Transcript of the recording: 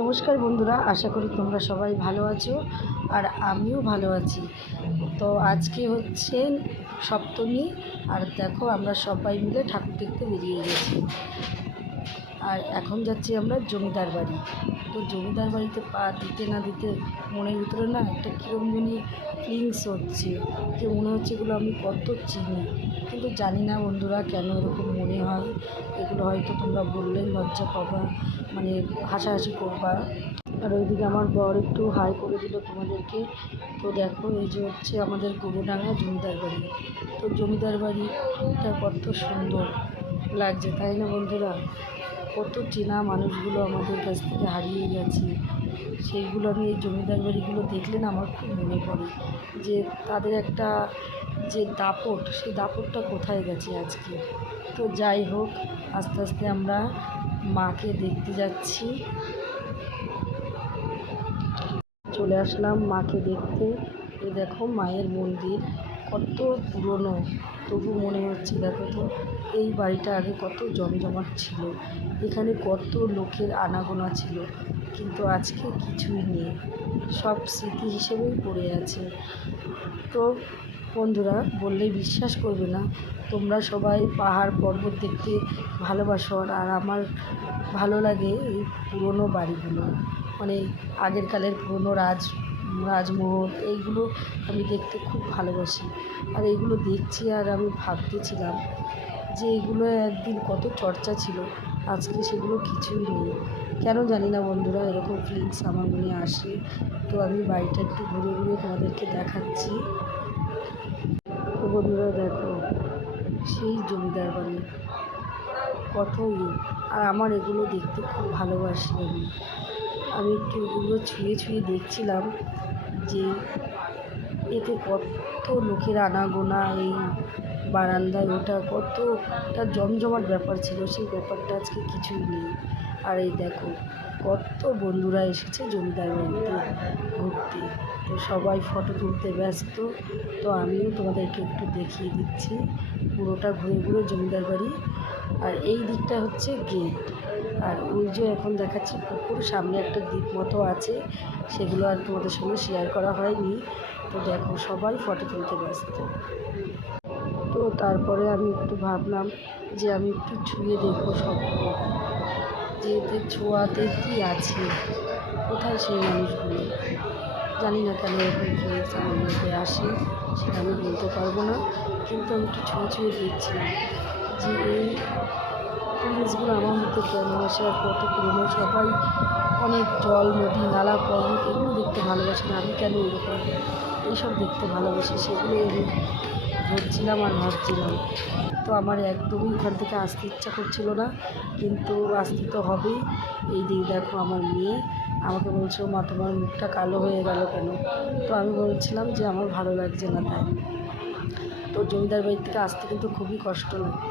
নমস্কার বন্ধুরা, আশা করি তোমরা সবাই ভালো আছো আর আমিও ভালো আছি। তো আজকে হচ্ছে সপ্তমী, আর দেখো আমরা সবাই মিলে ঠাকুর দেখতে বেরিয়ে গেছি। আর এখন যাচ্ছি আমরা জমিদার বাড়ি। তো জমিদার বাড়িতে পা দিতে না দিতে মনের ভিতরে না একটা কীরকম জানি ফিলিংস হচ্ছে, যে মনে হচ্ছে এগুলো আমি কত চিনি, কিন্তু জানি না বন্ধুরা কেন এরকম মনে হয়। এগুলো হয়তো তোমরা বললেই লজ্জা পাবা, মানে হাসাহাসি করবা। আর ওইদিকে আমার বর একটু হাই করে দিল তোমাদেরকে। তো দেখো এই যে হচ্ছে আমাদের গরুডাঙ্গা জমিদার বাড়ি। তো জমিদার বাড়িটা কত সুন্দর লাগছে, তাই না বন্ধুরা? কত চেনা মানুষগুলো আমাদের কাছ থেকে হারিয়ে গেছে, সেইগুলো আমি এই জমিদার বাড়িগুলো দেখলে না আমার খুব মনে পড়ে যে তাদের একটা যে দাপট, সেই দাপটটা কোথায় গেছে আজকে। তো যাই হোক, আস্তে আস্তে আমরা মাকে দেখতে যাচ্ছি। চলে আসলাম মাকে দেখতে। এ দেখো মায়ের মন্দির কত পুরনো, তবু মনে হচ্ছে দেখো তো এই বাড়িটা আগে কত জমজমাট ছিল, এখানে কত লোকের আনাগোনা ছিল, কিন্তু আজকে কিছুই নেই, সব স্মৃতি হিসেবেই পড়ে আছে। তো বন্ধুরা, বললেই বিশ্বাস করবে না, তোমরা সবাই পাহাড় পর্বত দেখতে ভালোবাসো, আর আমার ভালো লাগে এই পুরনো বাড়িগুলো, মানে আগের কালের পুরনো রাজমহল, এইগুলো আমি দেখতে খুব ভালোবাসি। আর এইগুলো দেখছি আর আমি ভাবতেছিলাম যে এগুলো একদিন কত চর্চা ছিল, আজকে সেগুলো কিছুই নেই। কেন জানি না বন্ধুরা, এরকম ফিলিংস আমার মনে আসে। তো আমি বাড়িটা একটু ঘুরে ঘুরে তোমাদেরকে দেখাচ্ছি। তো বন্ধুরা দেখো, সেই জমিদার বাড়ি কত আর আমার এগুলো দেখতে খুব ভালোবাসি। আমি একটু এগুলো ছুঁয়ে ছুঁয়ে দেখছিলাম যে এতে কত লোকের আনাগোনা, এই বারান্দায় ওটা কতটা জমজমাট ব্যাপার ছিল, সেই ব্যাপারটা আজকে কিছুই নেই। আর এই দেখো কত বন্ধুরা এসেছে জমিদার বাড়িতে ঘুরতে, তো সবাই ফটো তুলতে ব্যস্ত। তো আমিও তোমাদেরকে একটু দেখিয়ে দিচ্ছি পুরোটা ঘুরে ঘুরে জমিদার বাড়ি। আর এই দিকটা হচ্ছে গেট, আর ওই যে এখন দেখাচ্ছি পুকুর, সামনে একটা দ্বীপ মতো আছে, সেগুলো আর তোমাদের সঙ্গে শেয়ার করা হয়নি। তো দেখো সবাই ফটো তুলতে ব্যস্ত। তো তারপরে আমি একটু ভাবলাম যে আমি একটু ছুঁয়ে দেখবো সবগুলো, যে এতে ছোঁয়াতে কী আছে, কোথায় সেই মানুষগুলো। জানি না কেন এরকম ফিলিংস আমার মধ্যে আসে, সেটা আমি বলতে পারবো না, কিন্তু আমি একটু ছুঁয়ে ছুঁয়ে দেখছিলাম যে এই ফিলিংসগুলো আমার মধ্যে কেন আসে, আর কত পুরনো। সবাই অনেক জল, নদী, নালা, পর্বত এগুলো দেখতে ভালোবাসে না, আমি কেন এরকম এইসব দেখতে ভালোবাসি, সেগুলো আমি ধরছিলাম আর ভাবছিলাম। তো আমার একদমই ওখান থেকে আসতে ইচ্ছা করছিল না, কিন্তু আসতে তো হবেই। এই দিক দেখো আমার মেয়ে আমাকে বলছে, মা তোমার মুখটা কালো হয়ে গেল কেন? তো আমি বলছিলাম যে আমার ভালো লাগছে না তাই। তো জমিদার বাড়ি থেকে আসতে কিন্তু খুবই কষ্ট লাগছে।